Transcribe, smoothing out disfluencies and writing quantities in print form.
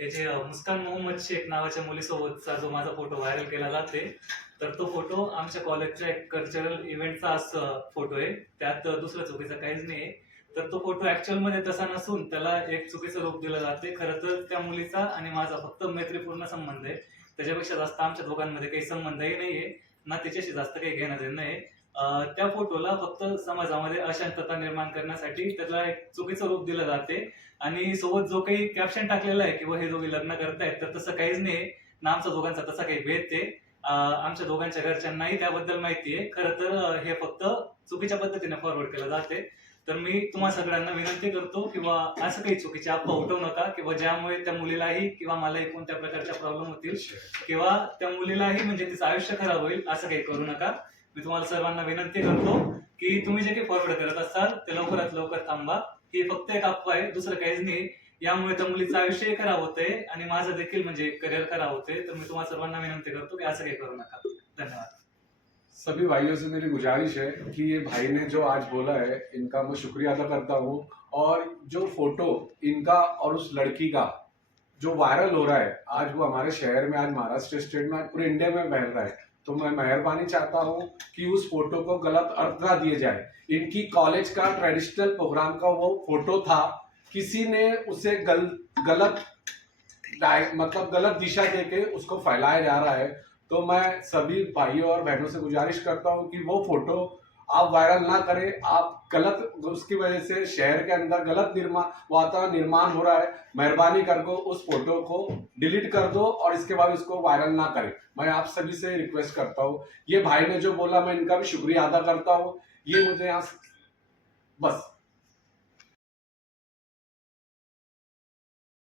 हे जे मुस्कान मोहम्मद शेख नावाच्या मुलीसोबतचा जो माझा फोटो व्हायरल केला जाते, तर तो फोटो आमच्या कॉलेजच्या एक कल्चरल इव्हेंटचा फोटो आहे. त्यात दुसरं चुकीचं काहीच नाही. तर तो फोटो मध्ये तसा नसून त्याला एक चुकीचं रूप दिलं जाते. खरं तर त्या मुलीचा आणि माझा फक्त मैत्रीपूर्ण संबंध आहे. त्याच्यापेक्षा जास्त आमच्या दोघांमध्ये काही संबंधही नाहीये, ना तिच्याशी जास्त काही घेणं देणं नाही. त्या फोटोला फक्त समाजामध्ये अशांतता निर्माण करण्यासाठी त्याला एक चुकीचं रूप दिलं जाते आणि सोबत जो काही कॅप्शन टाकलेला आहे की हे दोघे लग्न करतायत, तर तसं काहीच नाही ना. आमचा दोघांचा तसा काही भेद आहे. आमच्या दोघांच्या घरच्यांनाही त्याबद्दल माहिती आहे. खरं तर हे फक्त चुकीच्या पद्धतीने फॉरवर्ड केलं जाते. तर मी तुम्हा सगळ्यांना विनंती करतो किंवा असं काही चुकीची अफवा उठवू नका किंवा ज्यामुळे त्या मुलीलाही किंवा मलाही कोणत्या प्रकारच्या प्रॉब्लेम होतील किंवा त्या मुलीलाही म्हणजे तिचं आयुष्य खराब होईल, असं काही करू नका. मी तुम्हाला सर्वांना विनंती करतो की तुम्ही जे काही फॉरवर्ड करत असाल ते लवकरात लवकर थांबा. ही फक्त एक अफवा आहे, दुसरं काहीच नाही. यामुळे त्या मुलीचं आयुष्यही खराब होतंय आणि माझं देखील म्हणजे करिअर खराब होतंय. तर मी तुम्हाला सर्वांना विनंती करतो की असं काही करू नका. धन्यवाद. सभी भाइयों से मेरी गुजारिश है कि ये भाई ने जो आज बोला है, इनका मैं शुक्रिया अदा करता हूँ। और जो फोटो इनका और उस लड़की का जो वायरल हो रहा है आज, वो हमारे शहर में, आज महाराष्ट्र स्टेट में, आज पूरे इंडिया में फैल रहा है, तो मैं मेहरबानी चाहता हूँ कि उस फोटो को गलत अर्थ ना दिए जाए। इनकी कॉलेज का ट्रेडिशनल प्रोग्राम का वो फोटो था, किसी ने उसे गलत मतलब गलत दिशा देके उसको फैलाया जा रहा है। तो मैं सभी भाइयों और बहनों से गुजारिश करता हूँ कि वो फोटो आप वायरल ना करें। आप गलत, उसकी वजह से शहर के अंदर गलत वातावरण निर्माण हो रहा है। मेहरबानी करके उस फोटो को डिलीट कर दो और इसके बाद उसको वायरल ना करें। मैं आप सभी से रिक्वेस्ट करता हूँ। ये भाई ने जो बोला, मैं इनका भी शुक्रिया अदा करता हूँ। ये मुझे यहाँ बस